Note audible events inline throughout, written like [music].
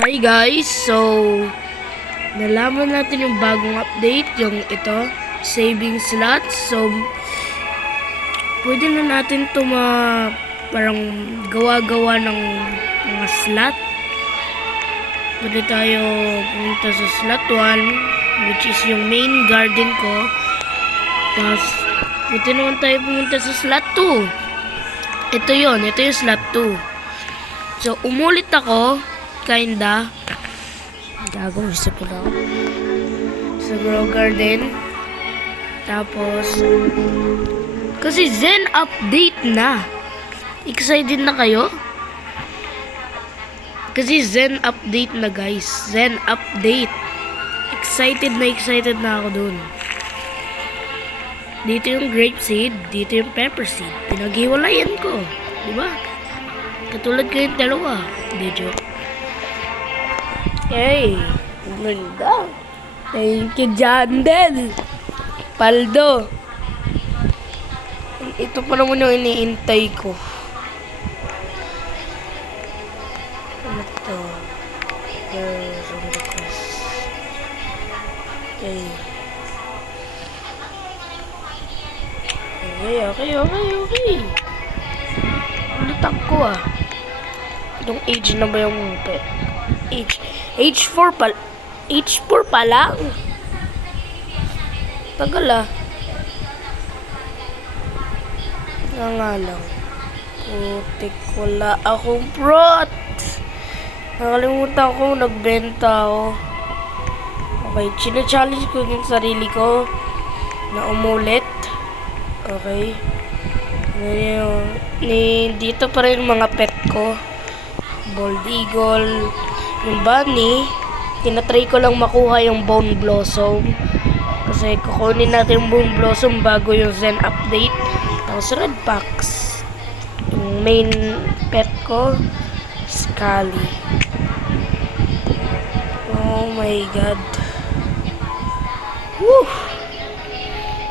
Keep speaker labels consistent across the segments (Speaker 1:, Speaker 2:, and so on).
Speaker 1: Hi guys! So, nalaman natin yung bagong update, yung ito, saving slots. So, pwede na natin ito ma, parang gawa-gawa ng mga slot. Pwede tayo pumunta sa slot 1, which is yung main garden ko. Tapos, pwede naman tayo pumunta sa slot 2. Ito yon ito yung slot 2. So, umulit ako, kinda. Gago, isa ko lang. Sa grow garden. Tapos, kasi Zen update na. Excited na kayo? Kasi Zen update na guys. Zen update. Excited na excited na ako dun. Dito yung grape seed, dito yung pepper seed. Pinaghiwalayan ko. Di ba? Katulad kayong dalawa. Hindi, joke. Hey, ganda. Thank you, Jandel. Paldo. Ito pa naman yung iniintay ko. Ano to? Okay. Okay, okay, okay, okay. Ulitan ko ah. Itong age na ba yung pet? Age, age 4 pa, age 4 pa lang. Tagal ah. Nga nga lang. Putik, wala akong prot. Nakalimutan ko, nagbenta ako. Okay, china-challenge ko yung sarili ko na umulit. Okay. Ngayon, ni, dito pa rin mga pet ko. Bald Eagle, yung bunny, tinatry ko lang makuha yung Bone Blossom. Kasi kukunin natin yung Bone Blossom bago yung Zen update. Tapos Red Pax. Yung main pet ko, Scully. Oh my god. Woo!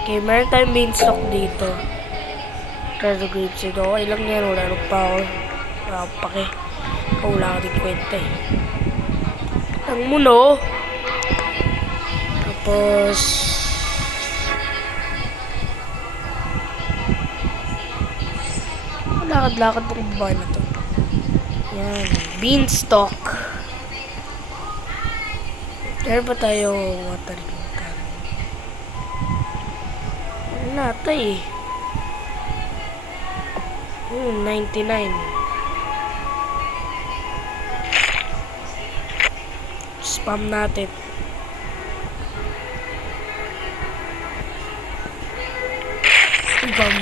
Speaker 1: Okay, meron tayong main stock dito. Treasure Grape Seed. Okay lang yan. Wala lang pa ako. Wala akong pake. Wala ka din kwenta eh. Ang muno. Tapos... Lakad-lakad tong babae na to. Yan. Beanstalk. Meron pa tayo watering can. Ano natay eh. Hmm, 99. Spam natin. Spam.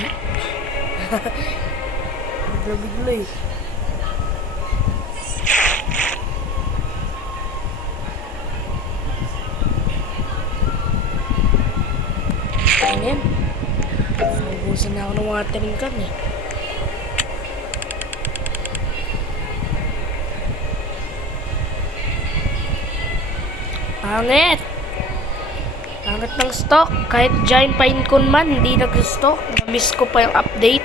Speaker 1: Bigla-bigla [laughs] eh. Ayan. Naubusan na ako ng watering can eh. Pangit! Pangit ng stock. Kahit Giant Pinecone man, hindi nag-stock. Na-miss ko pa yung update.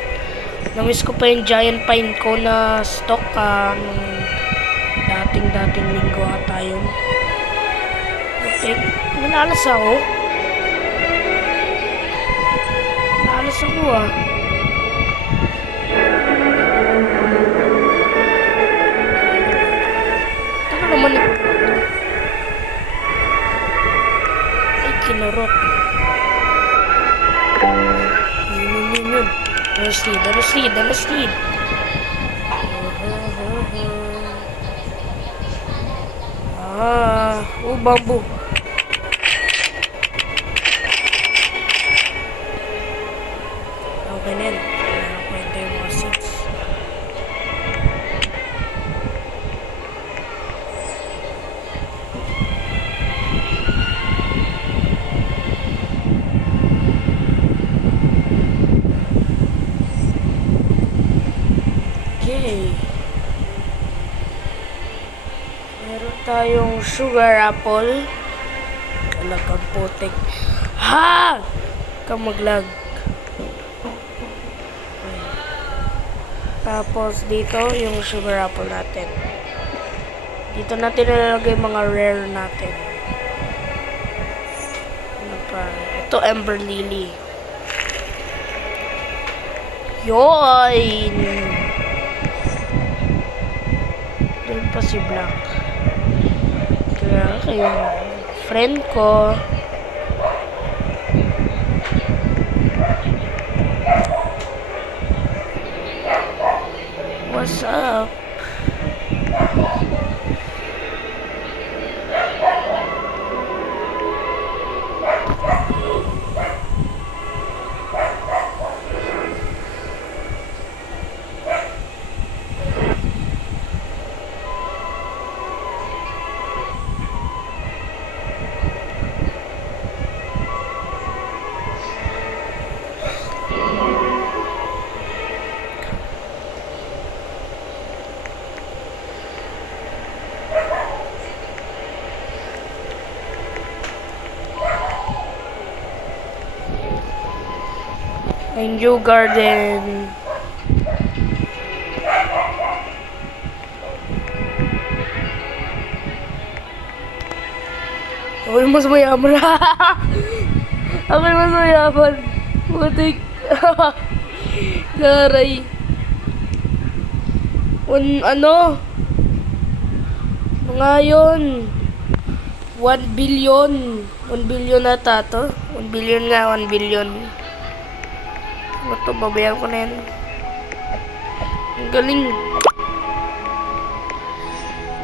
Speaker 1: Na-miss ko pa yung Giant Pinecone na stock nung dating-dating linggo ata yun. Okay. Nanalas ako. Nanalas ako ah. Ay, kinarok. Yun, yun, yun, yun. Ano steed? Okay. Meron tayong sugar apple. Talagang putik. Ha! Kamaglag. Tapos dito yung sugar apple natin. Dito natin nilalagay mga rare natin. Ano pa? Ito, Ember Lily. Yoy! Pa si Black. Kaya kayo, friend ko. What's up? Angel Garden. Ako yung mas mayaman. Ako [laughs] yung mas mayaman. Putik. [laughs] Garay. Un, ano? Mga yun. 1 billion. 1 billion na to. 1 billion nga, 1 billion. Ano to, babayan ko na yan. Ang galing.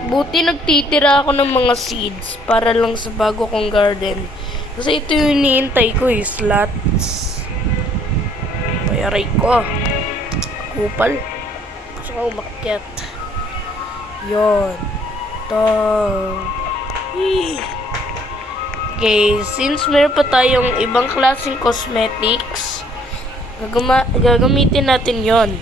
Speaker 1: Buti nagtitira ako ng mga seeds para lang sa bago kong garden. Kasi ito yung iniintay ko eh, slots. Bayaray ko. Kupal. Gusto ko umakyat. Yon. To. Yee. Okay, since meron pa tayong ibang klaseng cosmetics, gagama gagamitin natin yon.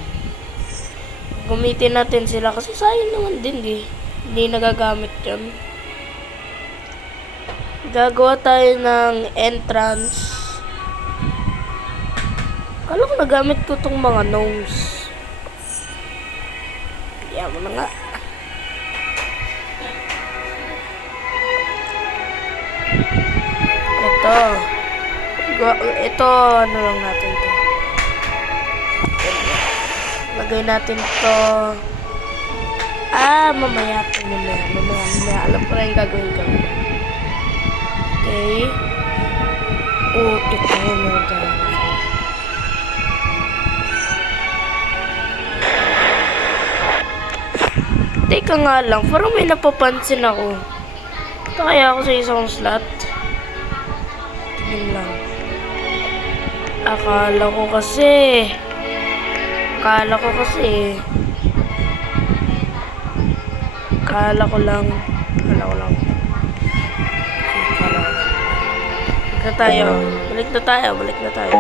Speaker 1: Gamitin natin sila kasi sayang naman din di. Hindi nagagamit yun. Gagawa tayo ng entrance. Kala ko nagamit ko tong mga nose. Yan mo na nga. Ito. Ito, ano lang natin to. Lagay natin to. Ah, mamaya to. Mamaya, mamaya, mamaya. Alam ko na yung gagawin ko. Okay. Oh, ito. Meron tayo. Teka nga lang, parang may napapansin ako. Kaya ako sa isang slot. Tingin lang. Akala ko kasi. Akala ko kasi. Akala ko lang. Akala ko lang. Lang. Balik na tayo. Balik na tayo. Balik na tayo.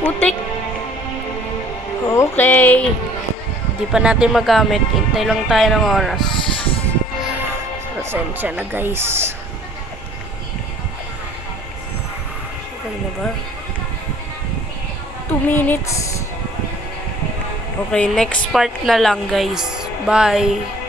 Speaker 1: Putik. Okay. Hindi pa natin magamit. Hintay lang tayo ng oras. Pasensya na guys. Okay na ba? 2 minutes. Okay, next part na lang guys. Bye.